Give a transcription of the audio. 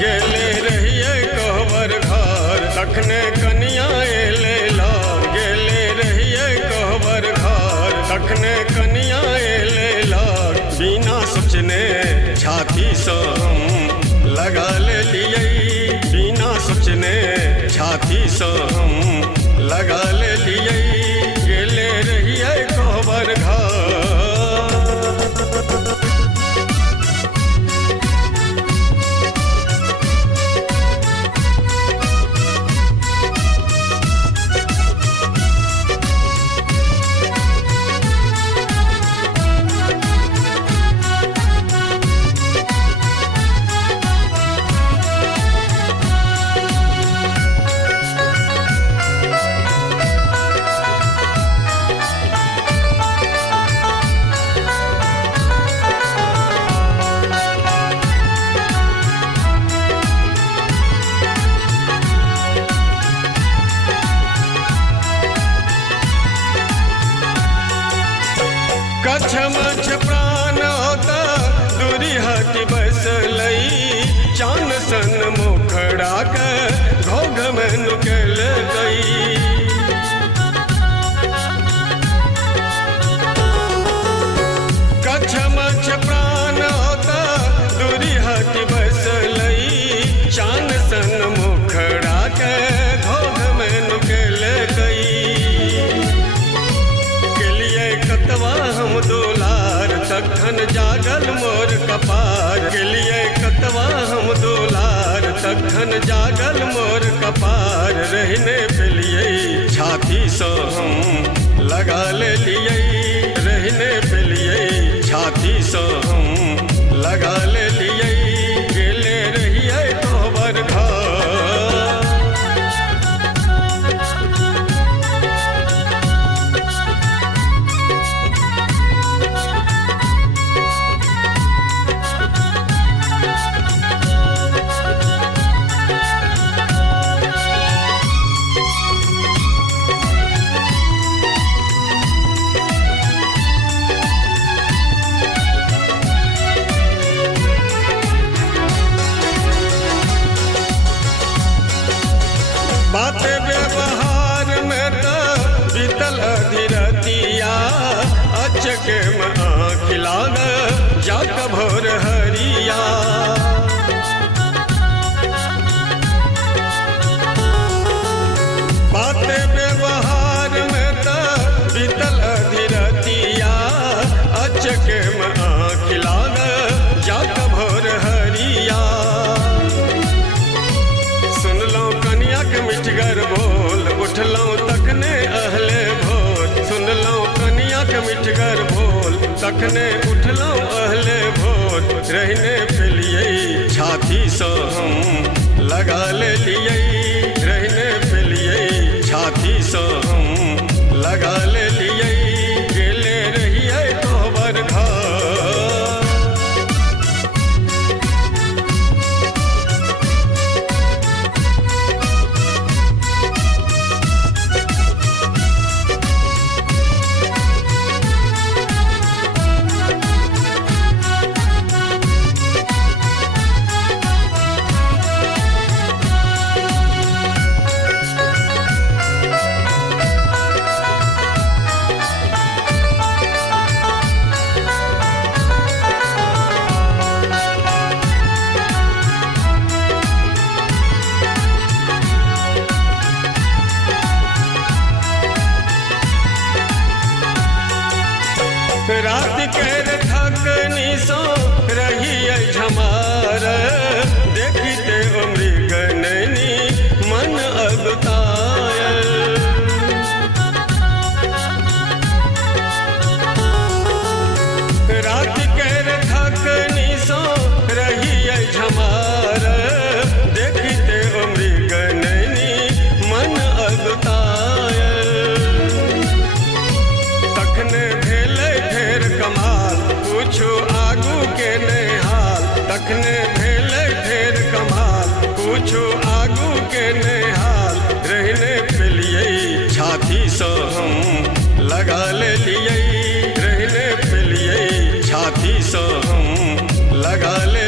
गेले रहिए कहबर घर तखने कनिया एले लार। गेले रहिए कहबर घर तखने कनिया एले लार। बिना सोचने छाती से हम लगा लेलिए। बिना सोचने छाती से हम लगा लेलिए। गेले रहिए कहबर घर। कछमछ प्राण होता दूरी हटी बस लई। चान सन मुखड़ा के घोघ में निकल गई। कछमछ प्राण होता दूरी हटी बस लई। चान सन मुखड़ा के घोघ में निकल गई। कतवा हम दुलार तखन जागल मोर कपार। के लिए कतवा हम दुलार तखन जागल मोर कपार। रहने पे लिए छाती से हम लगा लेलिए। रहने पे लिए छाती से हम लगा लेलिए। गेले रहिए कहबर घर। बाते व्यवहार में तो बीतल अधिरतिया। अचके में आँख लाग जाक भोर हरिया। बाते व्यवहार में तो बीतल अधिरतिया। अचके में आँख लाग जाक भोर हरिया। मिठगर बोल उठलौं तखने अहले भोर। सुनलौं कनिया के मिठगर बोल तखने उठलौं अहले भोर। रहने पे लिए छाती से हम लगा लेलिए। रहने पे लिए छाती से हम लगा लेलिए। गेले रहिए कहबर घर। रात के थकनी सो रही झमार। देखते मृग नैनी मन अगुतायल। रात के थकनी सो तखने भेल ढेर कमाल कुछो आगू के नेहाल रहने पेलियै छाती सँ हम लगा लेलियै रहने पेलियै छाती सँ हम लगा ले